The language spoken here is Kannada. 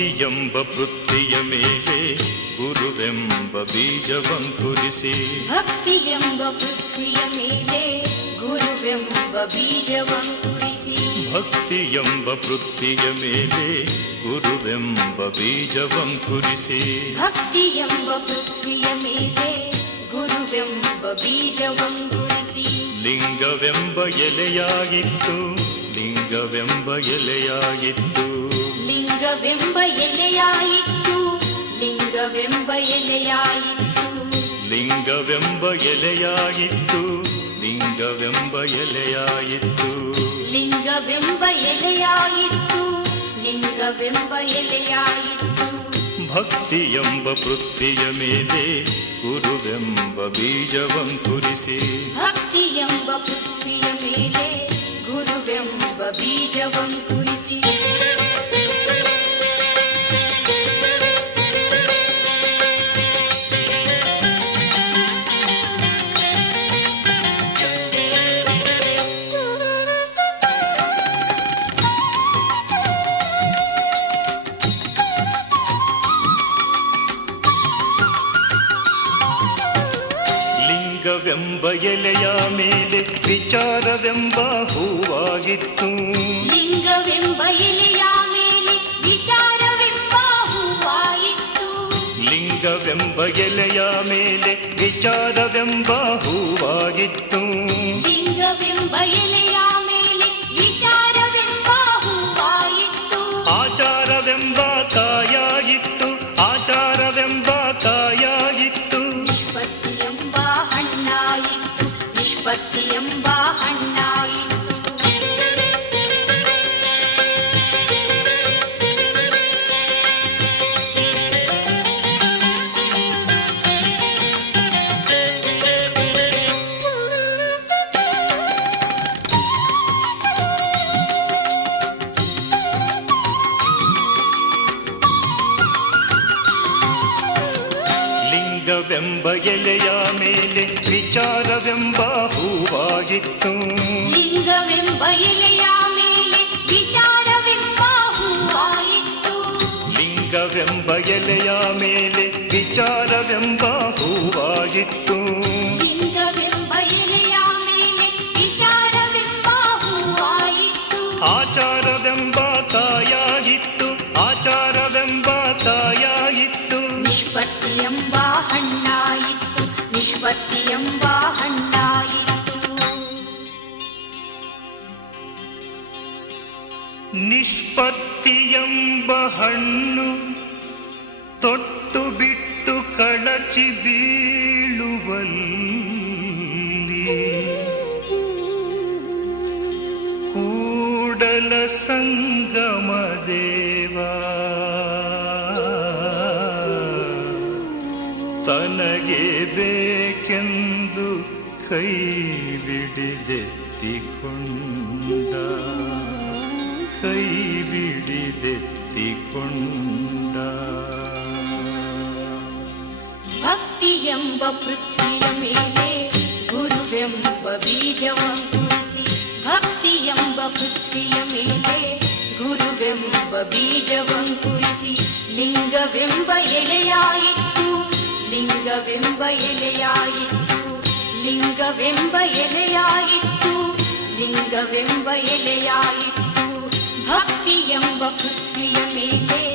ಭಕ್ತಿಯೆಂಬ ಪೃಥ್ವಿಯ ಮೇಲೆ ಗುರುವೆಂಬ ಬೀಜವಂಕುರಿಸಿ ಭಕ್ತಿಯೆಂಬ ಪೃಥ್ವಿಯ ಮೇಲೆ ಗುರುವೆಂಬ ಬೀಜವಂಕುರಿಸಿ ಭಕ್ತಿಯೆಂಬ ಪೃಥ್ವಿಯ ಮೇಲೆ ಗುರುವೆಂಬ ಬೀಜವಂಕುರಿಸಿ ಭಕ್ತಿಯೆಂಬ ಪೃಥ್ವಿಯ ಮೇಲೆ ಗುರುವೆಂಬ ಬೀಜವಂಕುರಿಸಿ ಲಿಂಗವೆಂಬ ಎಲೆಯಾಗಿತ್ತು ಲಿಂಗವೆಂಬ ಎಲೆಯಾಗಿತ್ತು ಲಿಂಗವೆಂಬ ಎಲೆಯಾಯಿತು ಲಿಂಗವೆಂಬ ಎಲೆಯಾಯಿತು ಲಿಂಗವೆಂಬ ಎಲೆಯಾಗಿತ್ತು ಲಿಂಗವೆಂಬ ಎಲೆಯಾಯಿತ್ತು ಲಿಂಗವೆಂಬ ಎಲೆಯಾಯಿತು ಲಿಂಗವೆಂಬ ಎಲೆಯಾಯಿತು ಭಕ್ತಿಯೆಂಬ ಪೃಥ್ವಿಯ ಮೇಲೆ ಗುರುವೆಂಬ ಬೀಜವಂಕುರಿಸಿ ಭಕ್ತಿಯೆಂಬ ಪೃಥ್ವಿಯ ಮೇಲೆ ಗುರುವೆಂಬ ಬೀಜವಂಕುರಿಸಿ ಲಿಂಗವೆಂಬ ಎಲೆಯ ಮೇಲೆ ವಿಚಾರವೆಂಬ ಹೂವಾಗಿತ್ತು ಲಿಂಗವೆಂಬ ಎಲೆಯ ಮೇಲೆ ವಿಚಾರವೆಂಬ ಹೂವಾಯಿತು ಲಿಂಗವೆಂಬ ಎಲೆಯ ಮೇಲೆ ವಿಚಾರವೆಂಬ ಹೂವಾಗಿತ್ತು ಲಿಂಗವೆಂಬ ಎಲೆಯ ಮೇಲೆ ವಿಚಾರವೆಂಬ ಹೂವಾಯಿತು ಆಚಾರವೆಂಬ ಕಾಯಾಗಿತ್ತು ಆಚಾರವೆಂಬ ಕಾಯಾಗಿತ್ತು ನಿಷ್ಪತ್ತಿಯೆಂಬ ಹಣ್ಣಾಯಿತು ನಿಷ್ಪತ್ತಿಯೆಂಬ ಹಣ್ಣಾಯಿತು ಲಿಂಗವೆಂಬ ಎಲೆಯ ಮೇಲೆ ವಿಚಾರವೆಂಬ ಹೂವಾಗಿತ್ತು ಲಿಂಗವೆಂಬ ಎಲೆಯ ಮೇಲೆ ವಿಚಾರವೆಂಬ ಹೂವಾಯಿತು ಲಿಂಗವೆಂಬ ಎಲೆಯ ಮೇಲೆ ವಿಚಾರವೆಂಬ ಹೂವಾಗಿತ್ತು ಲಿಂಗವೆಂಬ ಎಲೆಯ ಮೇಲೆ ವಿಚಾರವೆಂಬ ಹೂವಾಯಿತು ಆಚಾರವೆಂಬ ಕಾಯಾಗಿತ್ತು ಆಚಾರವೆಂಬ ಕಾಯಾಗಿತ್ತು ನಿಷ್ಪತ್ತಿಯೆಂಬ ಹಣ್ಣಾಯಿತು ನಿಷ್ಪತ್ತಿಯೆಂಬ ಹಣ್ಣಾಯಿತು ನಿಷ್ಪತ್ತಿಯೆಂಬ ಹಣ್ಣು ತೊಟ್ಟು ಬಿಟ್ಟು ಕಳಚಿ ಬೀಳುವಲ್ಲಿ ಕೂಡಲ ಸಂಗಮ ದೇವಾ ತನಗೆ ಬೇಕೆಂದು ಕೈ ಬಿಡಿದೆತ್ತಿಕೊಂಡ ಕೈ ಬಿಡಿದೆತ್ತಿಕೊಂಡ ಭಕ್ತಿಯೆಂಬ ಪೃಥ್ವಿಯ ಮೇಲೆ ಗುರುವೆಂಬ ಬೀಜವಂಕುರಿಸಿ ಭಕ್ತಿಯೆಂಬ ಪೃಥ್ವಿಯ ಮೇಲೆ ಗುರುವೆಂಬ ಬೀಜವಂಕುರಿಸಿ ಲಿಂಗವೆಂಬ ಎಲೆಯಾಯಿತು ಲಿಂಗವೆಂಬ ಎಲೆಯಾಯಿತು ಲಿಂಗವೆಂಬ ಎಲೆಯಾಯಿತು ಲಿಂಗವೆಂಬ ಎಲೆಯಾಯಿತು ಭಕ್ತಿಯೆಂಬ ಪೃಥ್ವಿಯ ಮೇಲೆ